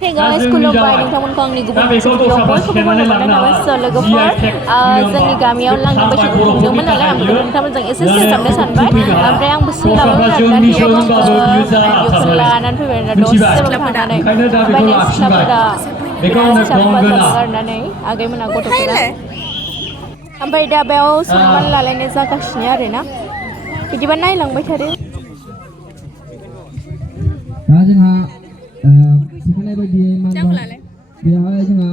Hey guys, खुलुमबाय नोंथांमोनखौ आंनि गुबुन मोनसे भिडिअ'आव बयखौबो बरायनाय थाबाय लोगोफोर जोंनि गामियाव लांदां बैसागु खुंदोंमोन नालाय आं बेखौ नोंथांमोनजों एसे शेयार खालामनो सानबाय ओमफ्राय आंबो सिख्लाबो दा थेवबो भिडिअ'खौ लानानै फैबाय आरोना दसेबो थानानै ओमफ्राय नै सिख्लाफोरा गारनानै आगैमोना गथ'फोरा ओमफ्राय दा बेयाव सनमान लालायनाय जागासिनो आरोना बिदिबा नायलांबाय थादो दा जोंहा थिखानाय बायदियै बेवहाय जोंहा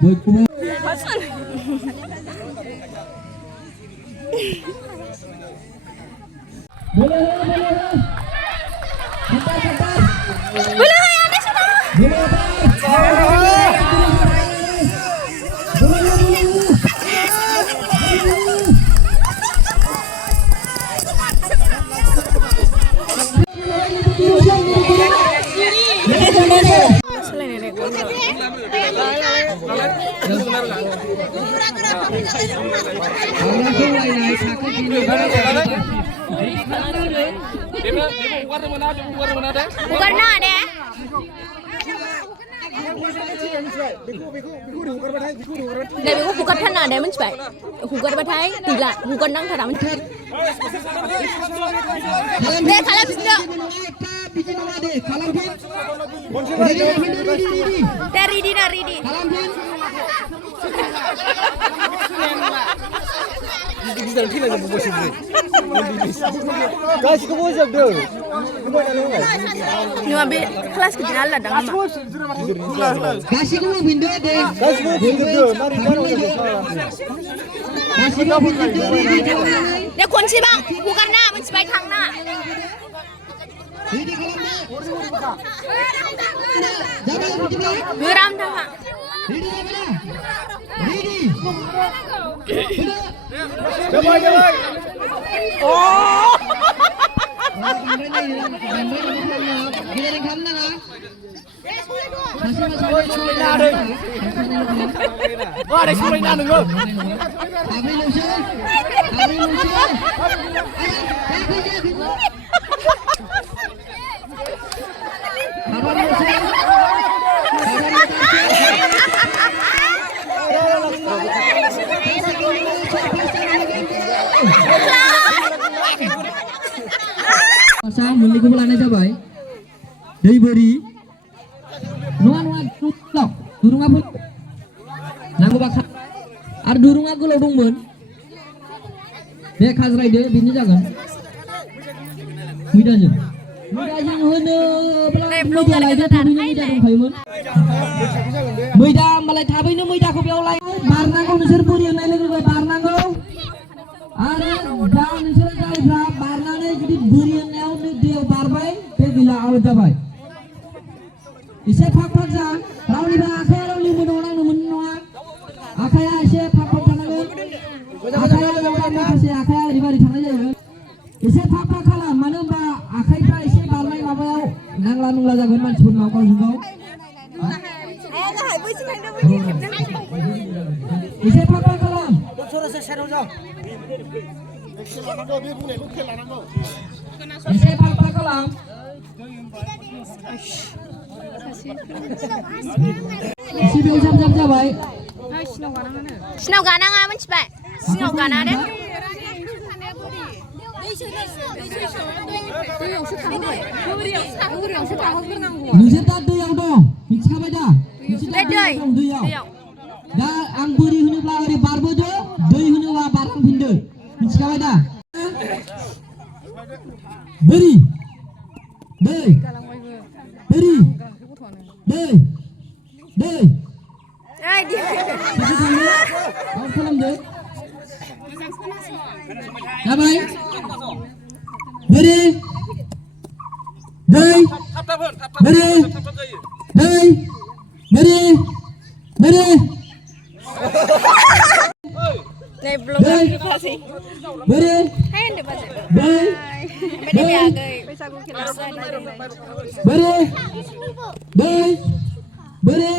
बयखौबो बेखौ हुगारथारना दे मिथिबाय हुगारबाथाय गैला हुगारनांथारा दे खालामफिनदो दे रेडि ना रेडि गासिखौबो होजोबदों नङा बे क्लास गिदिर आलादा नामा गासिखौबो होफिनदो दे गासिखौबो होजोबदो दे खनसेबा हगारना मिथिबाय थांना गोराम थाङा मोननैखौबो लानाय जाबाय दै बोरि नङा दुरुङा नांगौबा आरो दुरुङा गोलाव दंमोन दे खाज्रायदो बेनो जागोन मैदाजों होनोब्ला मैदा दंखायोमोन मैदा होमबालाय थाबैनो मैदाखौ बेयाव लाय बारनांगौ नोंसोर बोरि होननाय लोगो लोगो बारनांगौ आरो दा नोंसोर जायफ्रा बारनानै जुदि बोरि होननायाव दैयाव बारबाय बे गैला आउट जाबाय एसे फाक फाक जा रावनिबो आखाइया रावनिबो नांनो मोननाय नङा आखाइया एसे फाक फाक थानांगोन आखाइया माखासे आखाइया ओरैबायदि थांनाय जायो एसे फाक फाक खालाम मानो होनबा आखाइफ्रा एसे बारनाय माबायाव नांला नुंला जागोन मानसिफोरनाव गावजों गाव एसे फाक फाक खालाम एसे फाक फाक खालाम सिबिं जाब जाबाय सिनाव गानाङा मिथिबाय सिनाव गाना दे नोंसोर दा दैयाव दं मिथिखाबाय दा दैयाव दा आं बोरि होनोब्ला ओरै बारबोदो दै होनोब्ला बारलांफिनदो मिथिखाबाय दा बोरि दै बोरि दै दै खालामदो जाबाय बोरि दै बोरि दै बोरि बोरि नै ब्लगार दिपासै बोरि हाय होनदो बाजे दै दै आगै बैसागु खेला बोरि दै बोरि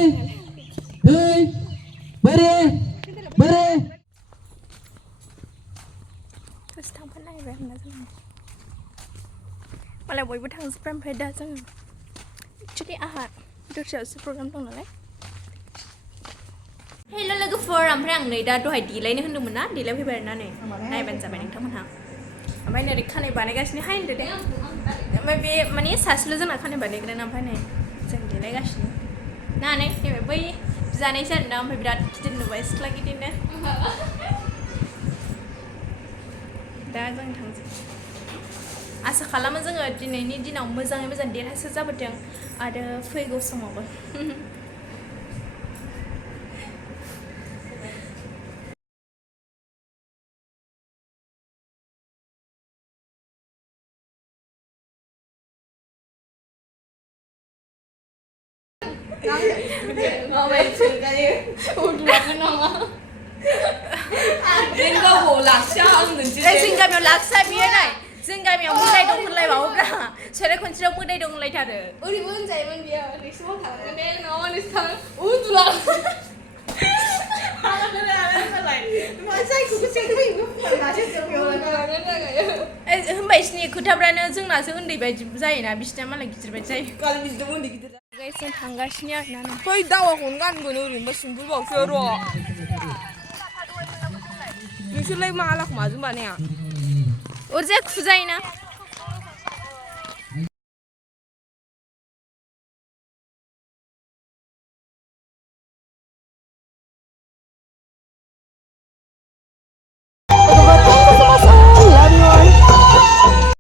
दै बोरि बोरि गोसो थांफानो नागिरबाय आरोना जों मालाय बयबो थांजोब्बाय ओमफ्राय दा जों दे आहा दस्रायावसो प्रग्राम दं नालाय हेल' लोगोफोर ओमफ्राय आं नै दा दहाय देलायनो होन्दोंमोन ना देलायफैबाय आरोना नै नायबानो जाबाय नोंथांमोनहा ओमफ्राय नै खानाय बानायगासिनो हाय होनदो दे ओमफ्राय बे माने सासेल' जोंना खानाय बानायग्राना ओमफ्राय नै जों देलायगासिनो ना नै नैबे बै जानायसो आरोना ओमफ्राय बिराद गिदिर नुबाय सिख्ला गिदिरनो दा जों थांसै आसा खालामो जोङो दिनैनि दिनाव मोजाङै मोजां देरहासार जाबोथों आरो फैगौ समावबो जों गामियाव लाखिया बियो नाय जों गामियाव मोदाय दं होनलायबावोब्रा सेराय खनसेयाव मोदाय दं होनलायथारो ओरैबो होनजायोमोन बियो नोंसिनाव थांगोन दे न'आव नोंसोर थाङो उन्दुला होनबा इसनि खोथाफ्रानो जोंनासो उन्दै बायदि जायोना बिसिना मालाय गिदिर बायदि जायो जों थांगासिनो आरोना बै दावाखौनो गानगोन ओरैनोबा सिम्पुलबावसो र' नोंसोरलाय मालाखौ माजों बानाया अरजाया खुजायोना